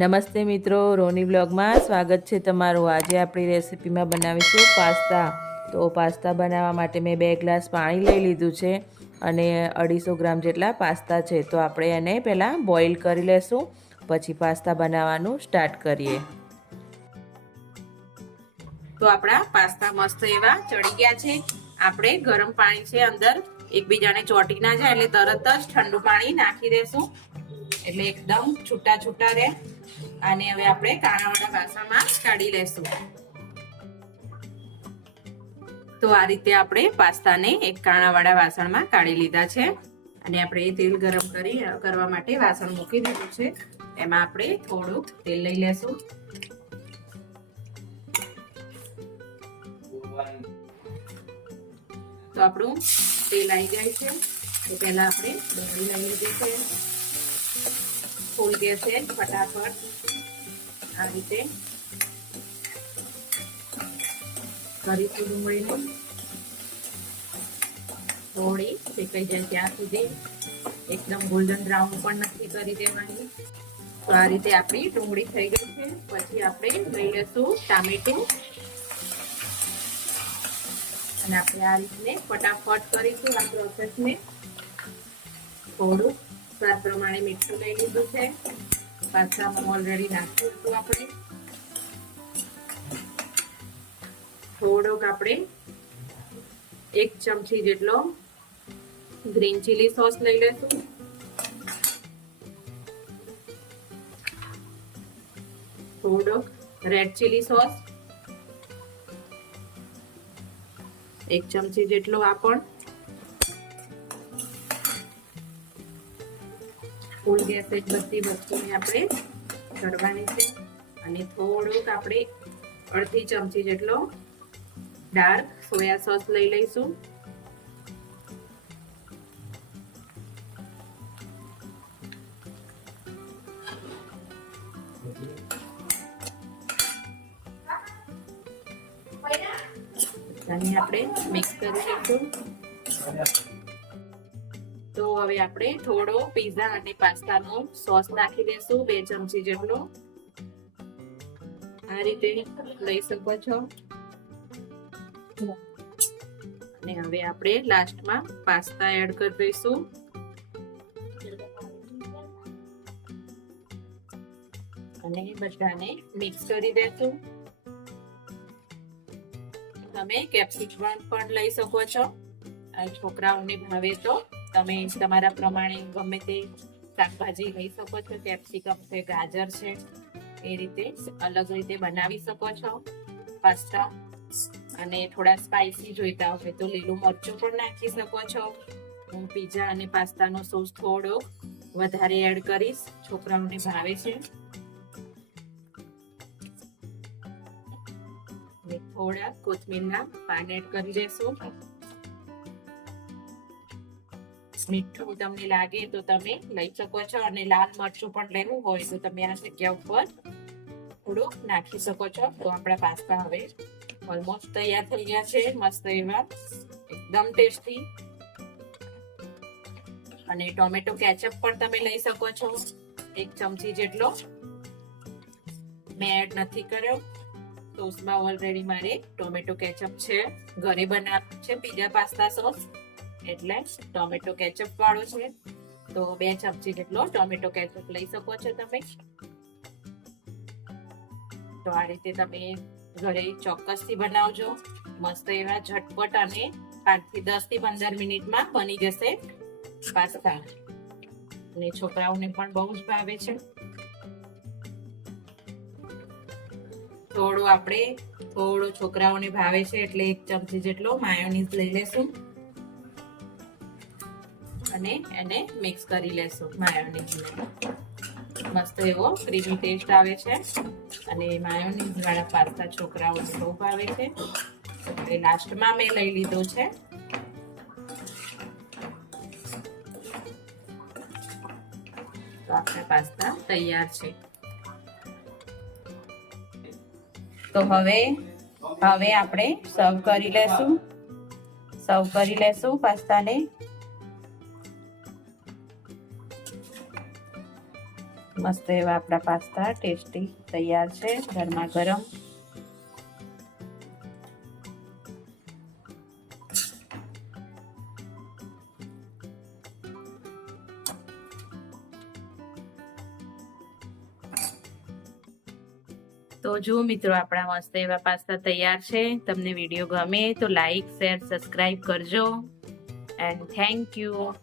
નમસ્તે મિત્રો, રોની બ્લોગમાં સ્વાગત છે તમારું. આજે આપણી રેસિપીમાં બનાવીશું પાસ્તા. તો પાસ્તા બનાવવા માટે મેં બે ગ્લાસ પાણી લઈ લીધું છે અને અઢીસો ગ્રામ જેટલા પાસ્તા છે. તો આપણે એને પહેલાં બોઇલ કરી લેશું, પછી પાસ્તા બનાવવાનું સ્ટાર્ટ કરીએ. તો આપણા પાસ્તા મસ્ત એવા ચડી ગયા છે. આપણે ગરમ પાણી છે અંદર, એકબીજાને ચોટી ના જાય એટલે તરત જ ઠંડુ પાણી નાખી દેશું. એટલે એકદમ છૂટા છૂટા રહે. અને હવે આપણે કાણાવાળા વાસણમાં કાઢી લેશું. તો આ રીતે આપણે પાસ્તાને એક કાણાવાળા વાસણમાં કાઢી લીધા છે. અને આપણે તેલ ગરમ કરી કરવા માટે વાસણ મૂકી દીધું છે. એમાં આપણે થોડુંક તેલ લઈ લેશું. તો આપણું તેલ આવી જાય છે. તો પહેલા આપણે ડુંગળી લઈ લીધી છે. ફૂલ ગેસે ફટાફટ. આ રીતે કરીશું ડુંગળીને થોડી શેકાઈ જાય ત્યાં સુધી. એકદમ ગોલ્ડન બ્રાઉન પણ નથી કરી દેવાની. તો આ રીતે આપણી ડુંગળી થઈ ગઈ છે. પછી આપણે લઈ લઈશું ટામેટું. અને આપણે આ રીતને ફટાફટ કરીશું આ પ્રોસેસને થોડું સ્વાદ પ્રમાણે મીઠું લઈ લીધું છે. પાસ્તામાં ઓલરેડી નાખ્યું આપણે. થોડોક આપણે એક ચમચી જેટલો ગ્રીન ચીલી સોસ લઈ લેશું. થોડોક રેડ ચીલી સોસ એક ચમચી જેટલો આ પણ ફૂલ ગેસે જ બધી વસ્તુને આપણે કરવાની છે. અને થોડુંક આપણે અડધી ચમચી જેટલો ડાર્ક સોયા સોસ લઈ લઈશું. અને આપણે મિક્સ કરી લઈશું તો હવે આપણે થોડો પીઝા અને પાસ્તાનો સોસ નાખી દેશું, બે ચમચી જેટલો. આ રીતે લઈ શકો છો. અને હવે આપણે લાસ્ટમાં પાસ્તા એડ કરી દઈશું. અને બધાને મિક્સ કરી દેશું. તમે કેપ્સિકમ પણ લઈ શકો છો. આ છોકરાઓને ભાવે તો. તમે તમારા પ્રમાણે ગમે તે શાકભાજી લઈ શકો છો, કેપ્સિકમ છે, ગાજર છે, એ રીતે અલગ રીતે બનાવી શકો છો. પાસ્તા અને થોડા સ્પાઇસી જોઈતા હોય તો લીલું મરચું પણ નાખી શકો છો. હું પીઝા અને પાસ્તાનો સોસ થોડો વધારે એડ કરીશ, છોકરાઓને ભાવે છે. થોડા કોથમીરના પાન એડ કરી દેશું મીઠું તમને લાગે તો તમે લઈ શકો છો અને લાલ મરચું પણ લેવું હોય તો તમે આ જગ્યા ઉપર થોડુંક નાખી શકો છો. તો આપણા પાસ્તા હવે ઓલમોસ્ટ તૈયાર થઈ ગયા છે. મસ્ત એવા, એકદમ ટેસ્ટી. અને ટોમેટો કેચઅપ પણ તમે લઈ શકો છો. એક ચમચી જેટલો. મેં એડ નથી કર્યો. સોસમાં ઓલરેડી મારે ટોમેટો કેચઅપ છે. ઘરે બનાવ છે, પીઝા પાસ્તા સોસ. એટલે ટોમેટો કેચઅપ વાળો છે. તો બે ચમચી જેટલો ટોમેટો કેચઅપ લઈ શકો છો તમે. તો આ રીતે તમે ઘરે ચોક્કસથી બનાવજો. મસ્ત એવા ઝટપટ અને પાંચથી દસથી પંદર મિનિટમાં બની જશે પાસ્તા. અને છોકરાઓને પણ બહુ જ ભાવે છે. થોડું આપણે, થોડું છોકરાઓને ભાવે છે એટલે એક ચમચી જેટલો માયોનીઝ લઈ લેશું. અને એને મિક્સ કરી લેશું માયોનીઝને મસ્ત એવો ક્રીમી ટેસ્ટ આવે છે. અને માયોનીઝવાળા પાસ્તા છોકરાઓને બહુ ભાવે છે. એટલે લાસ્ટમાં મેં લઈ લીધો છે. તો આપણા પાસ્તા તૈયાર છે. તો હવે હવે આપણે સર્વ કરી લેશું. સર્વ કરી લેશું પાસ્તાને. મસ્ત એવા આપણા પાસ્તા, ટેસ્ટી, તૈયાર છે ગરમા ગરમ. તો જો મિત્રો, આપણા મસ્ત એવા પાસ્તા તૈયાર છે, તમને વીડિયો ગમે તો લાઈક, શેર સબસ્ક્રાઈબ કરજો. And thank you